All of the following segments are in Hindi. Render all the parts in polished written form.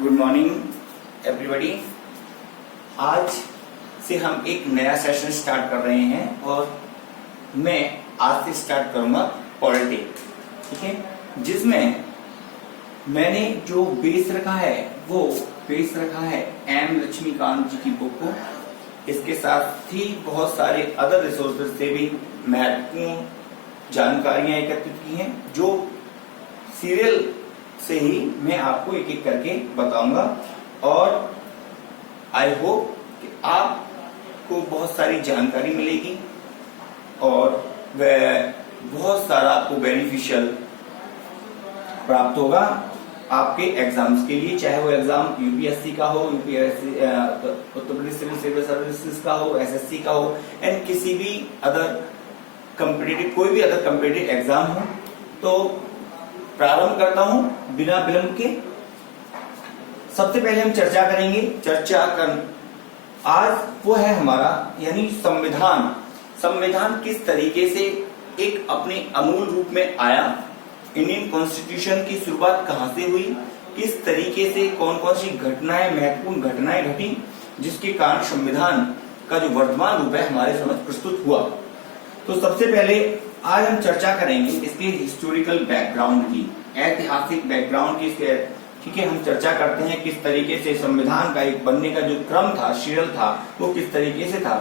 Good morning everybody. आज से हम एक नया सेशन स्टार्ट कर रहे हैं और मैं आज से स्टार्ट करूंगा पॉलिटिक, ठीक है, जिसमें मैंने जो बेस रखा है वो बेस रखा है एम लक्ष्मीकांत जी की बुक को। इसके साथ ही बहुत सारे अदर रिसोर्सेज से भी महत्वपूर्ण जानकारियां एकत्रित की हैं, जो सीरियल से ही मैं आपको एक एक करके बताऊंगा और आई होप कि आपको बहुत सारी जानकारी मिलेगी और वह बहुत सारा आपको बेनिफिशियल प्राप्त होगा आपके एग्जाम्स के लिए, चाहे वो एग्जाम यूपीएससी का हो, UPSC Uttar Pradesh civil services का हो, एसएससी का हो एंड किसी भी अदर कॉम्पिटिटिव कोई भी अदर कॉम्पिटिटिव एग्जाम हो। तो प्रारंभ करता हूं बिना विलंब के। सबसे पहले हम चर्चा करेंगे आज वो है हमारा यानी संविधान किस तरीके से एक अपने अमूल रूप में आया, इंडियन कॉन्स्टिट्यूशन की शुरुआत कहां से हुई, किस तरीके से कौन कौन सी घटनाएं महत्वपूर्ण घटनाएं घटी जिसके कारण संविधान का जो वर्तमान रूप है हमारे समझ प्रस्तुत हुआ। तो सबसे पहले आज हम चर्चा करेंगे इसके हिस्टोरिकल बैकग्राउंड की, ऐतिहासिक बैकग्राउंड की, ठीक है। हम चर्चा करते हैं किस तरीके से संविधान का एक बनने का जो क्रम था, सीरियल था, वो किस तरीके से था।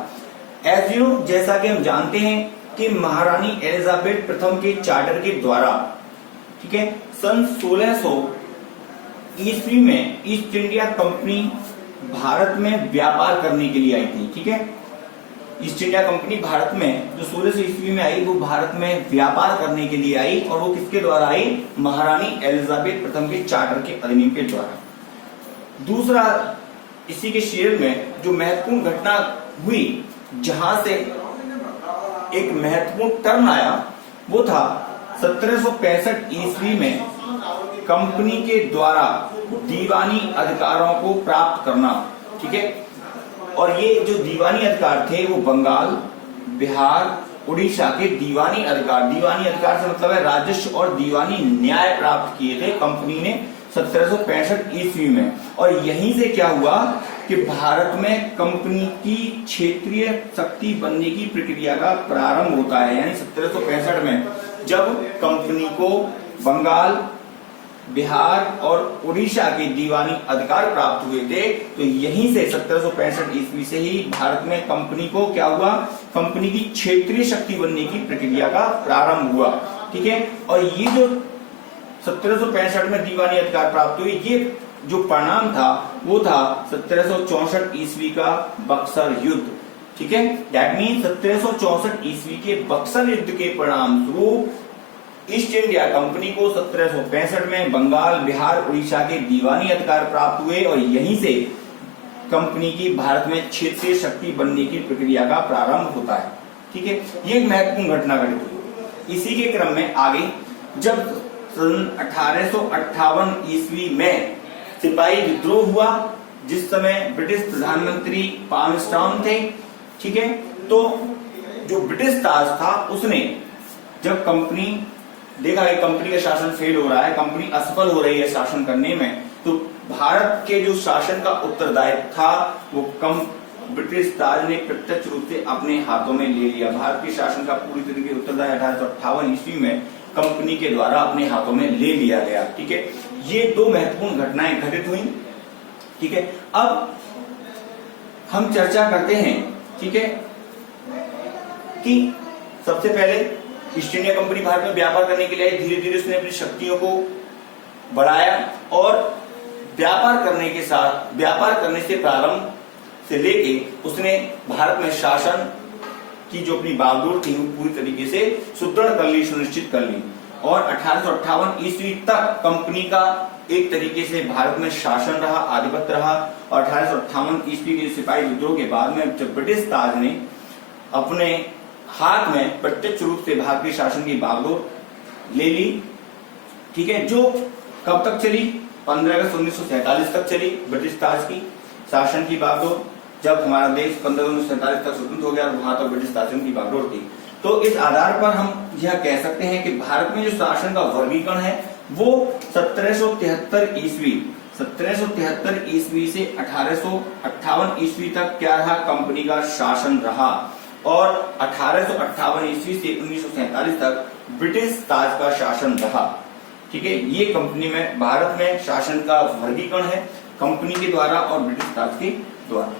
एज यू नो, जैसा कि हम जानते हैं कि महारानी एलिजाबेथ प्रथम के चार्टर के द्वारा, ठीक है, सन 1600 ईस्वी में ईस्ट इंडिया कंपनी भारत में व्यापार करने के लिए आई थी, ठीक है। ईस्ट इंडिया कंपनी भारत में जो 1600 ईस्वी में आई वो भारत में व्यापार करने के लिए आई और वो किसके द्वारा आई? महारानी एलिजाबेथ प्रथम के चार्टर के अधिनियम के द्वारा। दूसरा, इसी के शेयर में जो महत्वपूर्ण घटना हुई जहां से एक महत्वपूर्ण टर्न आया वो था 1765 ईस्वी में कंपनी के द्वारा दीवानी अधिकारों को प्राप्त करना, ठीक है। और ये जो दीवानी अधिकार थे वो बंगाल, बिहार, उड़ीसा के दीवानी अधिकार से मतलब है राजस्व और दीवानी न्याय प्राप्त किए थे कंपनी ने 1765 ईस्वी में। और यहीं से क्या हुआ कि भारत में कंपनी की क्षेत्रीय शक्ति बनने की प्रक्रिया का प्रारंभ होता है। यानी 1765 में जब कंपनी को बंगाल, बिहार और उड़ीसा के दीवानी अधिकार प्राप्त हुए थे, तो यहीं से 1765 ईस्वी से ही भारत में कंपनी को क्या हुआ? कंपनी की क्षेत्रीय शक्ति बनने की प्रक्रिया का प्रारंभ हुआ, ठीक है। और ये जो 1765 में दीवानी अधिकार प्राप्त हुए, ये जो परिणाम था वो था 1764 ईस्वी का बक्सर युद्ध, ठीक है। दैट मीन 1764 ईस्वी के बक्सर युद्ध के परिणाम स्वरूप ईस्ट इंडिया कंपनी को 1765 में बंगाल, बिहार, उड़ीसा के दीवानी अधिकार प्राप्त हुए और यहीं से कंपनी की भारत में क्षेत्रीय शक्ति बनने की प्रक्रिया का प्रारंभ होता है, ठीक है। ये एक महत्वपूर्ण घटना घटित हुई। इसी के क्रम में आगे जब सन 1858 ईस्वी में सिपाही विद्रोह हुआ, जिस समय ब्रिटिश प्रधानमंत्री पामस्टाउन थे, ठीक है, तो जो ब्रिटिश ताज था उसने जब कंपनी देखा कि कंपनी का शासन फेल हो रहा है, कंपनी असफल हो रही है शासन करने में, तो भारत के जो शासन का उत्तरदायित्व था वो ब्रिटिश ताज ने प्रत्यक्ष रूप से अपने हाथों में ले लिया। भारत के शासन का पूरी तरीके से उत्तरदायित्व 1858 ईस्वी में कंपनी के द्वारा अपने हाथों में ले लिया गया, ठीक है। ये दो महत्वपूर्ण घटनाएं घटित हुई, ठीक है। अब हम चर्चा करते हैं, ठीक है, कि सबसे पहले ईस्ट इंडिया कंपनी भारत में व्यापार करने के लिए धीरे धीरे उसने अपनी शक्तियों को बढ़ाया और व्यापार करने से प्रारंभ से लेके उसने भारत में शासन की जो अपनी बागडोर थी वो पूरी तरीके से सुदृढ़ कर ली, सुनिश्चित कर ली। और 1858 ईस्वी तक कंपनी का एक तरीके से भारत में शासन रहा, आधिपत्य रहा। और 1858 ईस्वी के सिपाही विद्रोह के बाद में जब ब्रिटिश ताज ने अपने हाथ में प्रत्यक्ष रूप से भारतीय शासन की बागडोर ले ली, ठीक है, जो कब तक चली? 15 अगस्त 1947 तक चली ब्रिटिश ताज की शासन की बागडोर। जब हमारा देश 15 अगस्त 1947 तक स्वतंत्र हो गया, वहां तक ब्रिटिश शासन की बागडोर थी। तो इस आधार पर हम यह कह सकते हैं कि भारत में जो शासन का वर्गीकरण है वो 1773 ईस्वी 1773 ईस्वी से 1858 ईस्वी तक क्या रहा, कंपनी का शासन रहा। और 1858 ईस्वी से 1947 तक ब्रिटिश ताज का शासन रहा। ठीक है, ये कंपनी में भारत में शासन का वर्गीकरण है, कंपनी के द्वारा और ब्रिटिश ताज के द्वारा।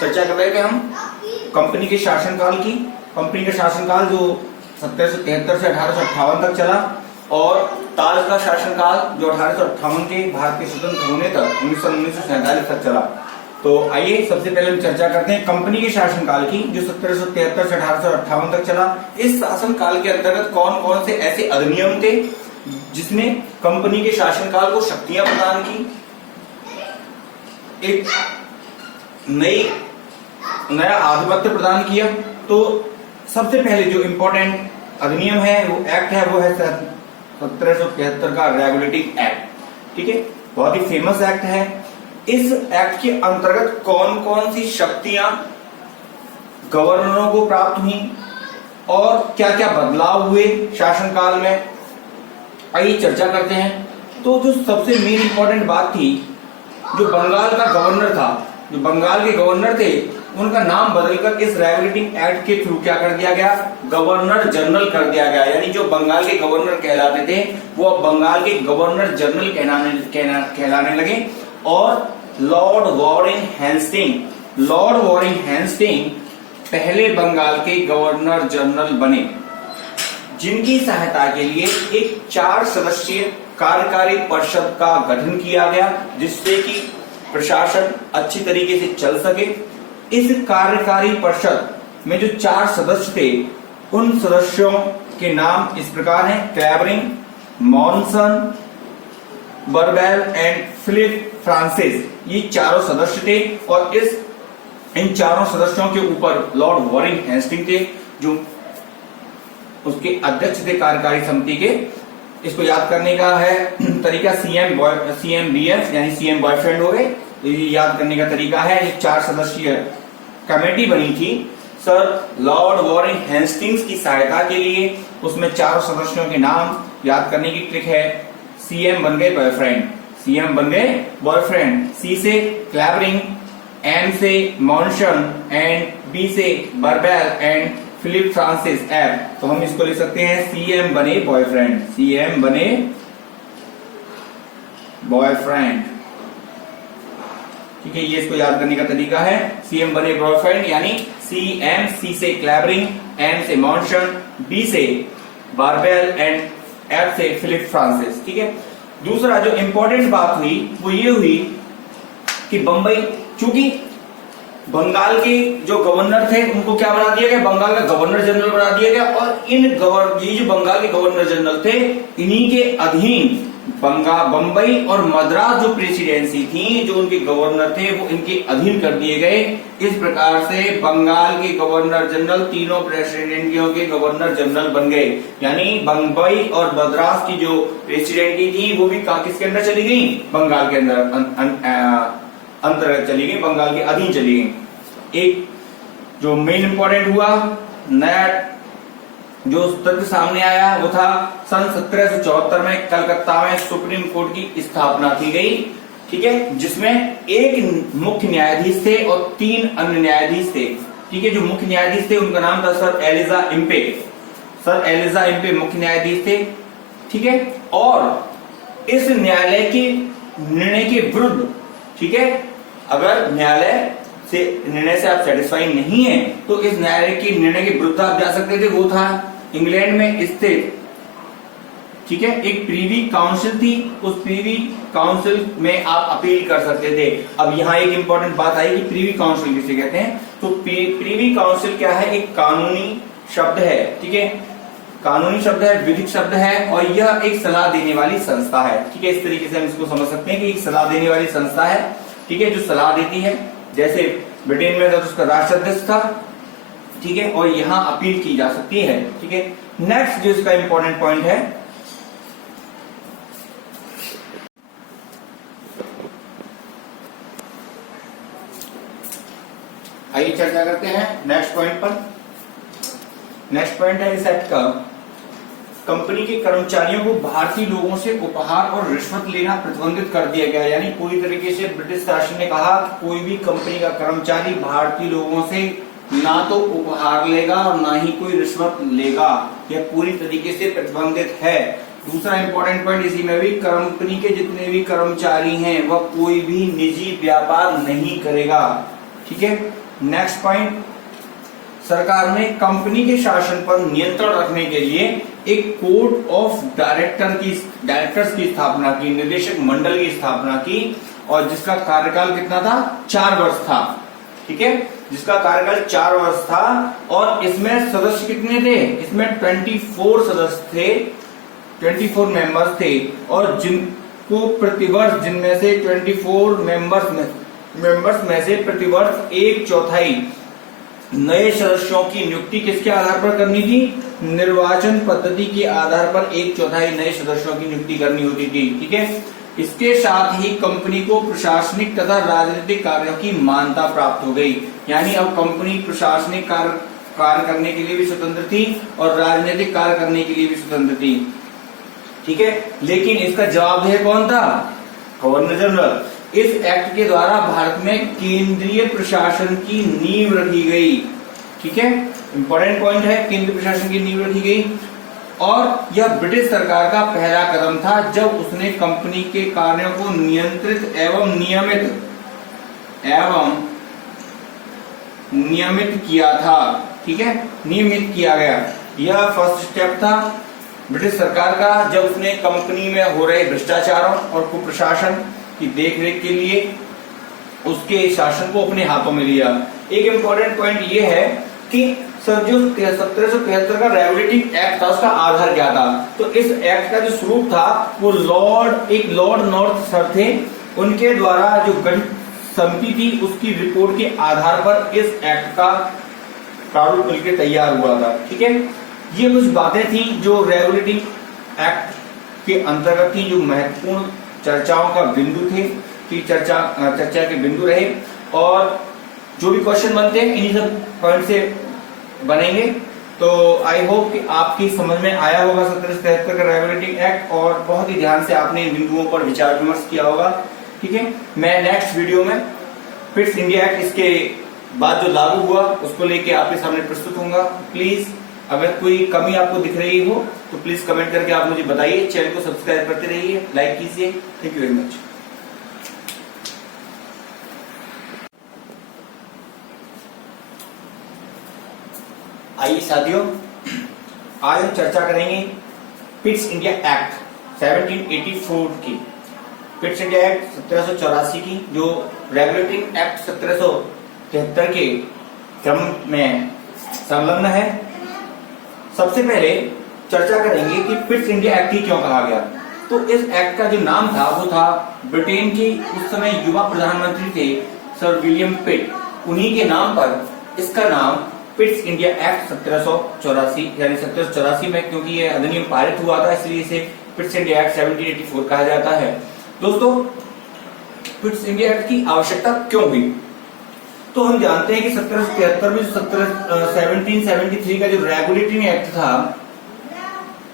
चर्चा कर रहे थे हम कंपनी के शासनकाल की। कंपनी का शासनकाल जो 1773 से 1858 तक चला, और ताज का शासनकाल जो 1858 के भारत के स्वतंत्र होने तक 1947 तक चला। तो आइए सबसे पहले हम चर्चा करते हैं कंपनी के शासनकाल की, जो 1773 से 1858 तक चला। इस शासनकाल के अंतर्गत कौन कौन से ऐसे अधिनियम थे जिसने कंपनी के शासनकाल को शक्तियां प्रदान की, एक नया आधिपत्य प्रदान किया। तो सबसे पहले जो इंपॉर्टेंट अधिनियम है, वो एक्ट है, वो है 1773 का रेगुलेटिंग एक्ट। ठीक है, बहुत ही फेमस एक्ट है। इस एक्ट के अंतर्गत कौन कौन सी शक्तियां गवर्नरों को प्राप्त हुई और क्या क्या बदलाव हुए शासनकाल में, आइए चर्चा करते हैं। तो जो सबसे मेन इंपॉर्टेंट बात थी, जो बंगाल का गवर्नर था, जो बंगाल के गवर्नर थे, उनका नाम बदलकर इस रेगुलेटिंग एक्ट के थ्रू क्या कर दिया गया, गवर्नर जनरल कर दिया गया। यानी जो बंगाल के गवर्नर कहलाते थे वो अब बंगाल के गवर्नर जनरल कहलाने लगे। और लॉर्ड वॉरेन हेस्टिंग पहले बंगाल के गवर्नर जनरल बने, जिनकी सहायता के लिए एक 4 सदस्यीय कार्यकारी परिषद का गठन किया गया, जिससे कि प्रशासन अच्छी तरीके से चल सके। इस कार्यकारी परिषद में जो 4 सदस्य थे, उन सदस्यों के नाम इस प्रकार हैं: क्लैबरिंग, मॉनसन, बरबेल एंड फिलिप फ्रांसिस। ये चारों सदस्य थे, और इन चारों सदस्यों के ऊपर लॉर्ड वॉरेन हेस्टिंग थे, जो उसके अध्यक्ष थे कार्यकारी समिति के। इसको याद करने का है तरीका CMBF यानी CM बॉयफ्रेंड हो गए, ये याद करने का तरीका है। एक 4 सदस्यीय कमेटी बनी थी सर लॉर्ड वॉरेन हेस्टिंग्स की सहायता के लिए। उसमें 4 सदस्यों के नाम याद करने की ट्रिक है। CM बन गए बॉयफ्रेंड, C से क्लैबरिंग, M से मॉनसन एंड B से बरबेल एंड फिलिप फ्रांसिस F। तो हम इसको लिख सकते हैं CM बने बॉयफ्रेंड। ठीक है, ये इसको याद करने का तरीका है। CM बने बॉयफ्रेंड यानी CM, C से क्लैबरिंग, M से मॉनसन, B से बारबेल एंड F से फिलिप फ्रांसिस। ठीक है, दूसरा जो इंपॉर्टेंट बात हुई वो ये हुई कि बंबई, चूंकि बंगाल के जो गवर्नर थे उनको क्या बना दिया गया, बंगाल का गवर्नर जनरल बना दिया गया। और ये जो बंगाल के गवर्नर जनरल थे, इन्हीं के अधीन बंबई और मद्रास जो प्रेसिडेंसी थी, जो उनके गवर्नर थे, वो इनके अधीन कर दिए गए। इस प्रकार से बंगाल के गवर्नर जनरल तीनों प्रेसिडेंटियों के गवर्नर जनरल बन गए। यानी बंबई और मद्रास की जो प्रेसिडेंटी थी वो भी किसके अंदर चली गई, बंगाल के अंदर अंतर्गत चली गई, बंगाल के अधीन चली गई। एक जो मेन इंपॉर्टेंट हुआ नया जो तथ्य सामने आया वो था सन 1774 में कलकत्ता में सुप्रीम कोर्ट की स्थापना की गई। ठीक है, जिसमें एक मुख्य न्यायाधीश थे और 3 अन्य न्यायाधीश थे। ठीक है, जो मुख्य न्यायाधीश थे उनका नाम था सर एलिजा इम्पे मुख्य न्यायाधीश थे। ठीक है, और इस न्यायालय के निर्णय के विरुद्ध, ठीक है, अगर न्यायालय से निर्णय से आप सेटिस्फाई नहीं है तो इस न्यायालय के निर्णय के विरुद्ध आप जा सकते थे। वो था इंग्लैंड में स्थित, ठीक है, एक प्रीवी काउंसिल थी। उस प्रीवी काउंसिल में आप अपील कर सकते थे। अब यहाँ एक इंपॉर्टेंट बात आई कि प्रीवी काउंसिल किसे कहते हैं। तो प्रीवी काउंसिल क्या है, एक कानूनी शब्द है। ठीक है, कानूनी शब्द है, विधिक शब्द है, और यह एक सलाह देने वाली संस्था है। ठीक है, इस तरीके से हम इसको समझ सकते हैं कि एक सलाह देने वाली संस्था है। ठीक है, जो सलाह देती है, जैसे ब्रिटेन में तो उसका राष्ट्राध्यक्ष था। ठीक है, और यहां अपील की जा सकती है। ठीक है, नेक्स्ट जो इसका इंपॉर्टेंट पॉइंट है, आइए चर्चा करते हैं नेक्स्ट पॉइंट पर। नेक्स्ट पॉइंट है इस एक्ट का, कंपनी के कर्मचारियों को भारतीय लोगों से उपहार और रिश्वत लेना प्रतिबंधित कर दिया गया। यानी पूरी तरीके से ब्रिटिश शासन ने कहा कि कोई भी कंपनी का कर्मचारी भारतीय लोगों से ना तो उपहार लेगा और ना ही कोई रिश्वत लेगा, यह पूरी तरीके से प्रतिबंधित है। दूसरा इंपॉर्टेंट पॉइंट इसी में भी, कंपनी के जितने भी कर्मचारी हैं वह कोई भी निजी व्यापार नहीं करेगा। ठीक है। नेक्स्ट पॉइंट, सरकार ने कंपनी के शासन पर नियंत्रण रखने के लिए एक कोर्ट ऑफ डायरेक्टर्स की स्थापना की, निदेशक मंडल की स्थापना की, और जिसका कार्यकाल कितना था? 4 वर्ष था। ठीक है, जिसका कार्यकाल 4 वर्ष था। और इसमें सदस्य कितने थे? इसमें 24 सदस्य थे, 24 मेंबर्स थे, और जिनको प्रतिवर्ष, जिनमें से 24 मेंबर्स में से प्रतिवर्ष 1/4 नए सदस्यों की नियुक्ति किसके आधार पर करनी थी? निर्वाचन पद्धति के आधार पर 1/4 नए सदस्यों की नियुक्ति करनी होती थी। ठीक है। इसके साथ ही कंपनी को प्रशासनिक तथा राजनीतिक कार्यों की मान्यता प्राप्त हो गई। यानी अब कंपनी प्रशासनिक कार्य करने के लिए भी स्वतंत्र थी और राजनीतिक कार्य करने के लिए भी स्वतंत्र थी। ठीक है। लेकिन इसका जवाबदेह कौन था? Governor general. इस एक्ट के द्वारा भारत में केंद्रीय प्रशासन की नींव रखी गई। ठीक है, इंपॉर्टेंट पॉइंट है, केंद्रीय प्रशासन की नींव रखी गई। और यह ब्रिटिश सरकार का पहला कदम था जब उसने कंपनी के कार्यों को नियंत्रित एवं नियमित किया था। ठीक है, नियमित किया गया। यह फर्स्ट स्टेप था ब्रिटिश सरकार का, जब उसने कंपनी में हो रहे भ्रष्टाचारों और कुप्रशासन की देखरेख के लिए उसके शासन को अपने हाथों में लिया। एक इंपॉर्टेंट पॉइंट यह है कि सर जो 1773 का रेगुलेटिंग एक्ट था उसका आधार क्या था? तो इस एक्ट का जो स्वरूप था वो लॉर्ड नॉर्थ सर थे, उनके द्वारा जो गठित समिति थी उसकी रिपोर्ट के आधार पर इस एक्ट का प्रारूप मिलकर तैयार हुआ था। ठीक है, ये कुछ बातें थी जो रेगुलेटिंग एक्ट के अंतर्गत थी, जो महत्वपूर्ण चर्चाओं का बिंदु थे, कि चर्चा के बिंदु रहे, और जो भी क्वेश्चन बनते हैं इन्हीं सब पॉइंट से बनेंगे। तो आई होप कि आपकी समझ में आया होगा 1773 का रेगुलेटिंग एक्ट, और बहुत ही ध्यान से आपने इन बिंदुओं पर विचार विमर्श किया होगा। ठीक है, मैं नेक्स्ट वीडियो में पिट्स इंडिया एक्ट, इसके बाद जो लागू हुआ उसको लेके आपके सामने प्रस्तुत होऊंगा। प्लीज अगर कोई कमी आपको दिख रही हो तो प्लीज कमेंट करके आप मुझे बताइए। चैनल को सब्सक्राइब करते रहिए, लाइक कीजिए। Thank you very much. आइए साथियों, आज हम चर्चा करेंगे पिट्स इंडिया एक्ट 1784 की। पिट्स इंडिया एक्ट 1784 की, जो रेगुलेटिंग एक्ट 1773 के क्रम में संलग्न है। सबसे पहले चर्चा करेंगे कि पिट्स इंडिया एक्ट ही क्यों कहा गया। तो इस एक्ट का जो नाम था वो था, ब्रिटेन के उस समय युवा प्रधानमंत्री थे सर विलियम पिट, उन्हीं के नाम पर इसका नाम पिट्स इंडिया एक्ट 1784, यानी 1784 में, क्योंकि ये अधिनियम पारित हुआ था इसलिए इसे पिट्स इंडिया एक्ट 1784 कहा जाता है। दोस्तों, पिट्स इंडिया एक्ट की आवश्यकता क्यों हुई? तो हम जानते हैं कि 1773 में 1773 का जो रेगुलेटिंग एक्ट था,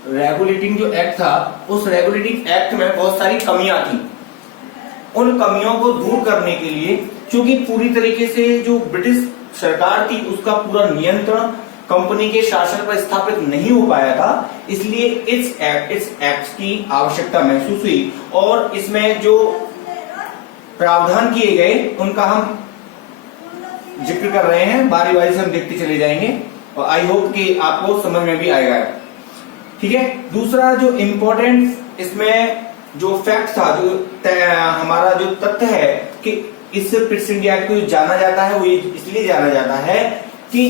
रेगुलेटिंग जो एक्ट था, उस रेगुलेटिंग एक्ट में बहुत सारी कमियां थी। उन कमियों को दूर करने के लिए, क्योंकि पूरी तरीके से जो ब्रिटिश सरकार थी उसका पूरा नियंत्रण कंपनी के शासन पर स्थापित नहीं हो पाया था, इसलिए इस एक्ट की आवश्यकता महसूस हुई। और इसमें जो प्रावधान किए गए उनका हम जिक्र कर रहे हैं, बारी बारी से हम देखते चले जाएंगे, और आई होप कि आपको समझ में भी आएगा। ठीक है, दूसरा जो इम्पोर्टेंट इसमें जो फैक्ट था, जो हमारा जो तथ्य है कि इस पिट्स इंडिया एक्ट को जाना जाता है, वो इसलिए जाना जाता है कि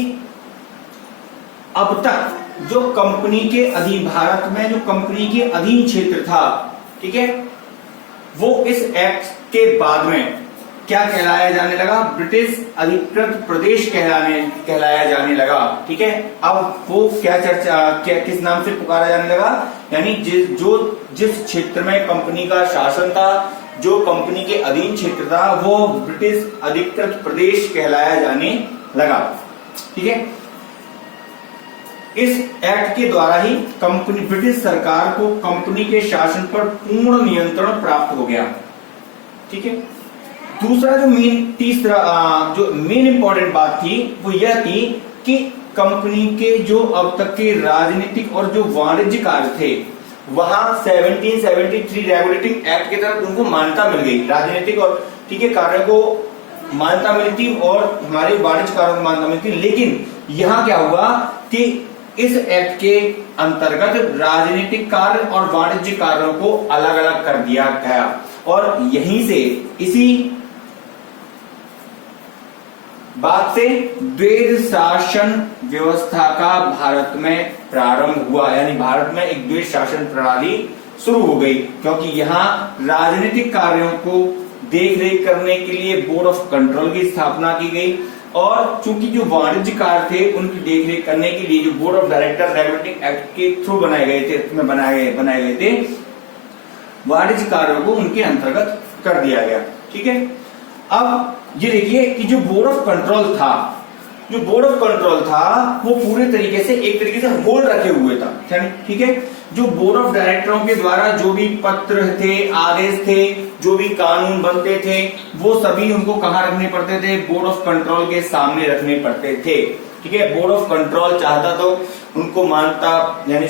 अब तक जो कंपनी के अधीन, भारत में जो कंपनी के अधीन क्षेत्र था, ठीक है, वो इस एक्ट के बाद में क्या कहलाया जाने लगा? ब्रिटिश अधिकृत प्रदेश कहलाया जाने लगा। ठीक है, अब वो किस नाम से पुकारा जाने लगा? यानी जिस क्षेत्र में कंपनी का शासन था, जो कंपनी के अधीन क्षेत्र था, वो ब्रिटिश अधिकृत प्रदेश कहलाया जाने लगा। ठीक है, इस एक्ट के द्वारा ही कंपनी ब्रिटिश सरकार को कंपनी के शासन पर पूर्ण नियंत्रण प्राप्त हो गया। ठीक है। दूसरा जो मेन इंपॉर्टेंट बात थी वो यह थी कि कंपनी के जो अब तक के राजनीतिक और जो वाणिज्य कार्य थे वहां 1773 रेगुलेटिंग एक्ट के तहत उनको मान्यता मिल गई। राजनीतिक और ठीक है कार्यों को मान्यता मिलती और हमारे वाणिज्य कार्यों को मान्यता मिलती, लेकिन यहां क्या हुआ कि इस एक्ट के अंतर्गत राजनीतिक कार्य और वाणिज्य कार्यों को अलग अलग कर दिया गया और यहीं से इसी बात से द्वैध शासन व्यवस्था का भारत में प्रारंभ हुआ, यानी भारत में एक द्वैध शासन प्रणाली शुरू हो गई, क्योंकि यहाँ राजनीतिक कार्यों को देखरेख करने के लिए बोर्ड ऑफ कंट्रोल की स्थापना की गई और चूंकि जो वाणिज्य कार्य थे उनकी देखरेख करने के लिए जो board of director regulating act के थ्रू बनाए गए थे वाणिज्य कार्यों को उनके अंतर्गत कर दिया गया। ठीक है। अब ये देखिए कि जो बोर्ड ऑफ कंट्रोल था वो पूरे तरीके से एक तरीके से होल्ड रखे हुए था। ठीक है। जो बोर्ड ऑफ डायरेक्टरों के द्वारा जो भी पत्र थे, आदेश थे, जो भी कानून बनते थे वो सभी उनको कहाँ रखने पड़ते थे? बोर्ड ऑफ कंट्रोल के सामने रखने पड़ते थे। ठीक है। बोर्ड ऑफ कंट्रोल चाहता तो उनको मान्यता यानी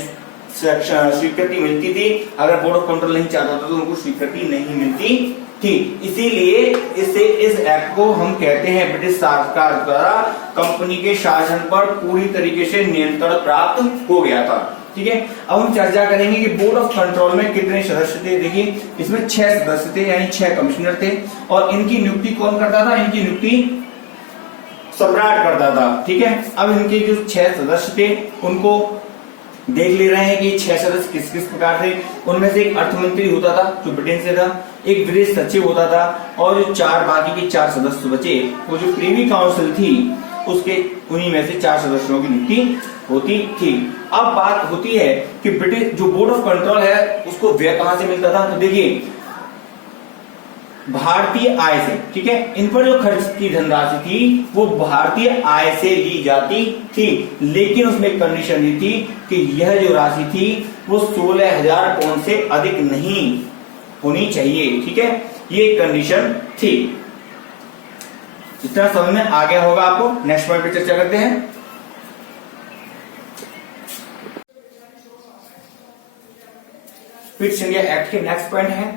स्वीकृति मिलती थी, अगर बोर्ड ऑफ कंट्रोल नहीं चाहता था तो उनको स्वीकृति नहीं मिलती थी। इसीलिए इस एक्ट को हम कहते हैं ब्रिटिश सरकार द्वारा कंपनी के शासन पर पूरी तरीके से नियंत्रण प्राप्त हो गया था। ठीक है। अब हम चर्चा करेंगे कि बोर्ड ऑफ कंट्रोल में कितने सदस्य थे। देखिए इसमें 6 सदस्य थे, यानी 6 कमिश्नर थे और इनकी नियुक्ति कौन करता था? इनकी नियुक्ति सम्राट करता था। ठीक है। अब इनके जो 6 सदस्य थे उनको देख ले रहे हैं कि 6 सदस्य किस किस प्रकार थे। उनमें से एक अर्थमंत्री होता था जो ब्रिटेन से था, एक विदेश सचिव होता था और जो बाकी के 4 सदस्य बचे वो जो प्रीवी काउंसिल थी उसके उन्हीं में से 4 सदस्यों की नियुक्ति होती थी। अब बात होती है कि ब्रिटिश जो बोर्ड ऑफ कंट्रोल है उसको व्यय कहां से मिलता था? तो देखिए भारतीय आय से। ठीक है। इन पर जो खर्च की धनराशि थी वो भारतीय आय से ली जाती थी, लेकिन उसमें एक कंडीशन ये थी कि यह जो राशि थी वो 16,000 पाउंड से अधिक नहीं होनी चाहिए। ठीक है। ये कंडीशन थी। इतना समझ में आ गया होगा आपको। नेक्स्ट पॉइंट पे चर्चा करते हैं। फिट्स इंडिया एक्ट के नेक्स्ट पॉइंट है,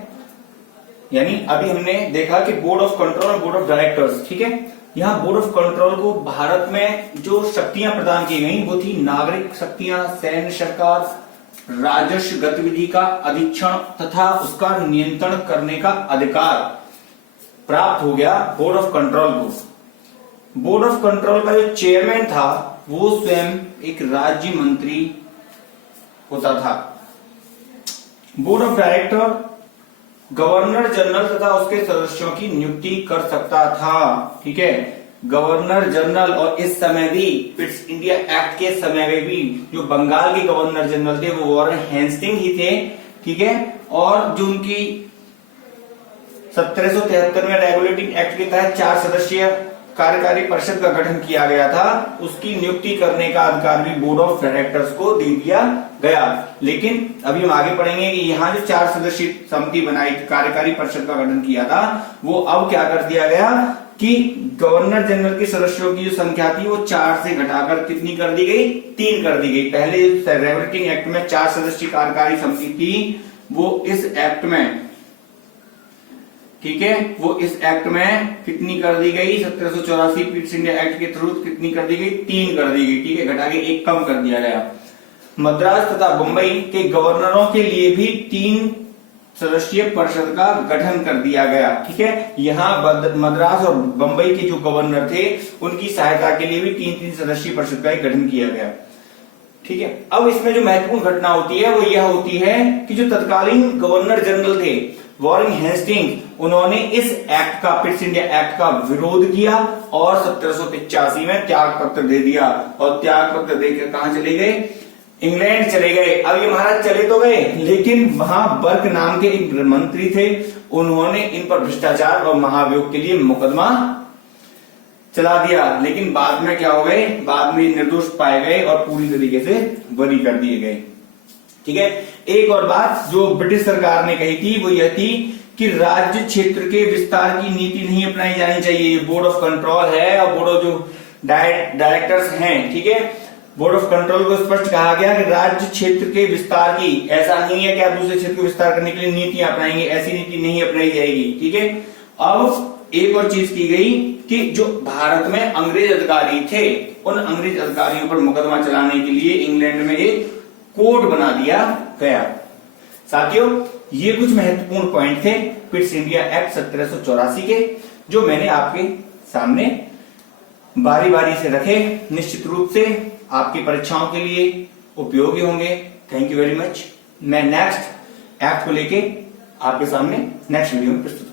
यानी अभी हमने देखा कि बोर्ड ऑफ कंट्रोल और बोर्ड ऑफ डायरेक्टर्स। ठीक है। यहाँ बोर्ड ऑफ कंट्रोल को भारत में जो शक्तियां प्रदान की गई वो थी नागरिक शक्तियां, सैन्य सरकार, राजस्व गतिविधि का अधीक्षण तथा उसका नियंत्रण करने का अधिकार प्राप्त हो गया बोर्ड ऑफ कंट्रोल को। बोर्ड ऑफ कंट्रोल का जो चेयरमैन था वो स्वयं एक राज्य मंत्री होता था। Board of director governor general तथा उसके सदस्यों की नियुक्ति कर सकता था। ठीक है। गवर्नर जनरल, और इस समय भी पिट्स इंडिया एक्ट के समय में भी जो बंगाल के गवर्नर जनरल थे वो वॉरेन हेस्टिंग ही थे। ठीक है। और जो उनकी 1773 में रेगुलेटिंग एक्ट के तहत 4 सदस्यीय कार्यकारी परिषद का गठन किया गया था, उसकी नियुक्ति करने का अधिकार भी बोर्ड ऑफ डायरेक्टर्स को दे दिया गया। लेकिन अभी हम आगे पढ़ेंगे कि यहाँ जो 4 सदस्यीय समिति बनाई, कार्यकारी परिषद का गठन किया था, वो अब क्या कर दिया गया कि गवर्नर जनरल के सदस्यों की जो संख्या थी वो 4 से घटाकर कितनी कर दी गई? 3 कर दी गई। पहले रेगुलेटिंग एक्ट में 4 सदस्यीय कार्यकारी समिति थी, वो इस एक्ट में, ठीक है, वो इस एक्ट में कितनी कर दी गई? 1784 पिट्स इंडिया एक्ट के थ्रू कितनी कर दी गई? 3 कर दी गई। ठीक है। घटा के 1 कम कर दिया गया। मद्रास तथा बंबई के गवर्नरों के लिए भी 3 सदस्यीय परिषद का गठन कर दिया गया। ठीक है। यहाँ मद्रास और बंबई के जो गवर्नर थे उनकी सहायता के लिए भी 3-3 सदस्यीय परिषद का गठन किया गया। ठीक है। अब इसमें जो महत्वपूर्ण घटना होती है वो यह होती है कि जो तत्कालीन गवर्नर जनरल थे वॉरेन हेस्टिंग्स, उन्होंने इस एक्ट का, पिट्स इंडिया एक्ट का विरोध किया और 1785 में त्याग पत्र दे दिया। और त्याग पत्र देकर कहां चले गए? इंग्लैंड चले गए। अब ये महाराज चले तो गए, लेकिन वहां बर्क नाम के एक मंत्री थे, उन्होंने इन पर भ्रष्टाचार और महाभियोग के लिए मुकदमा चला दिया, लेकिन बाद में क्या हो गए, बाद में निर्दोष पाए गए और पूरी तरीके से बरी कर दिए गए। ठीक है। एक और बात जो ब्रिटिश सरकार ने कही थी वो यह थी कि राज्य क्षेत्र के विस्तार की नीति नहीं अपनाई जानी चाहिए। ये बोर्ड ऑफ कंट्रोल है और बोर्ड ऑफ जो डायरेक्टर्स हैं, ठीक है, बोर्ड ऑफ कंट्रोल को स्पष्ट कहा गया कि राज्य क्षेत्र के विस्तार की, ऐसा नहीं है कि आप दूसरे क्षेत्र को विस्तार करने के लिए नीतियां अपनाएंगे, ऐसी नीति नहीं अपनाई जाएगी। ठीक है। अब एक और चीज की गई कि जो भारत में अंग्रेज अधिकारी थे, उन अंग्रेज अधिकारियों पर मुकदमा चलाने के लिए इंग्लैंड में एक कोड बना दिया गया। साथियों, ये कुछ महत्वपूर्ण पॉइंट थे पिट्स इंडिया एक्ट 1784 के, जो मैंने आपके सामने बारी बारी से रखे। निश्चित रूप से आपकी परीक्षाओं के लिए उपयोगी होंगे। Thank you very much. मैं नेक्स्ट एक्ट को लेके आपके सामने नेक्स्ट वीडियो में प्रस्तुत